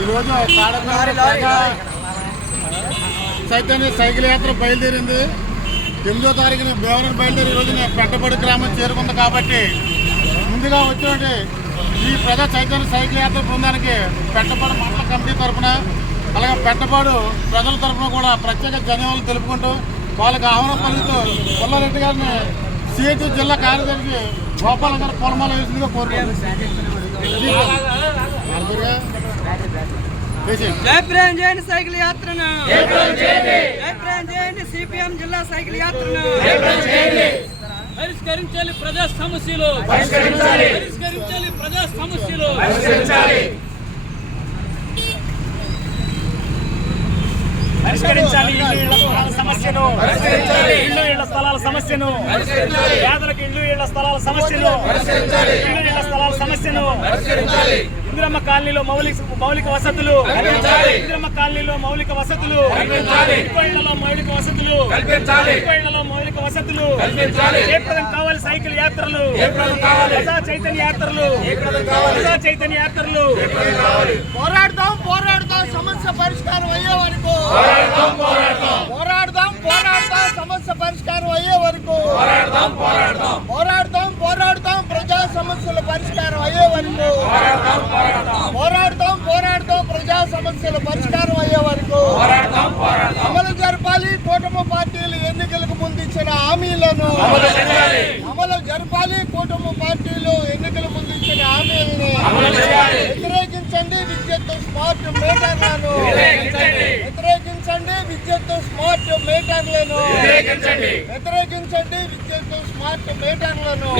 ఈరోజు చైతన్య సైకిల్ యాత్ర బయలుదేరింది. 8వ తారీఖున భీమవరం బయలుదేరి ఈరోజు పెంటపడి గ్రామం చేరుకుంది. కాబట్టి ముందుగా వచ్చినటువంటి ఈ ప్రజా చైతన్య సైకిల్ యాత్ర బృందానికి పెంటపాడు మండల కమిటీ తరఫున, అలాగే పెంటపాడు ప్రజల తరఫున కూడా ప్రత్యేక ధన్యవాదాలు తెలుపుకుంటూ వాళ్ళకి ఆహ్వానం పలుకుతూ పుల్లారెడ్డి గారిని సిఐటి జిల్లా కార్యదర్శి గోపాల గారు పొలమాల వేసిందిగా కోరుకుంటున్నారు. జయప్రదం చేయండి సైకిల్ యాత్రను, జయప్రదం చేయండి సిపిఎం జిల్లా సైకిల్ యాత్రను. పరిష్కరించాలి ప్రజా సమస్యలు, పరిష్కరించాలి ప్రజా సమస్యలు. పరిష్కరించాలి ఇళ్ల స్థలాల సమస్యను, ఇళ్ల స్థలాల సమస్యను, పేదలకు ఇళ్ల స్థలాల సమస్యను, ఇళ్ల స్థలాల సమస్యను. ఇందిరమ్మ కాలనీలో మౌలిక వసతులు, ఇందిరమ్మ కాలనీలో మౌలిక వసతులు, ఇళ్లలో మౌలిక వసతులు, ఇళ్లలో మౌలిక వసతులు. జయప్రదం కావాలి సైకిల్ యాత్రలు, ప్రజా చైతన్య యాత్రలు, ప్రజా చైతన్య యాత్రలు. పోరాడదాం పోరాడదాం సమస్య పరిష్కారం అయ్యే వరకు, పోరాడదాం పోరాడదాం సమస్య పరిష్కారం అయ్యే వరకు, పోరాడదాం పోరాడదాం ప్రజా సమస్యల పరిష్కారం అయ్యే వరకు, పోరాడదాం పోరాడదాం ప్రజా సమస్యల పరిష్కారం అయ్యే వరకు అమలు జరపాలి. కూటమి పార్టీలు ఎన్నికలకు ముందు ఇచ్చిన హామీలను అమలు జరపాలి. కూటమి పార్టీలు ఎన్నికల ముందు ఇచ్చిన హామీలను వ్యతిరేకించండి. విద్యుత్ స్మార్ట్ మీటర్లను వ్యతిరేకించండి. విద్యుత్ స్మార్ట్ మీటర్లను వ్యతిరేకించండి. విద్యుత్ స్మార్ట్ మీటర్లను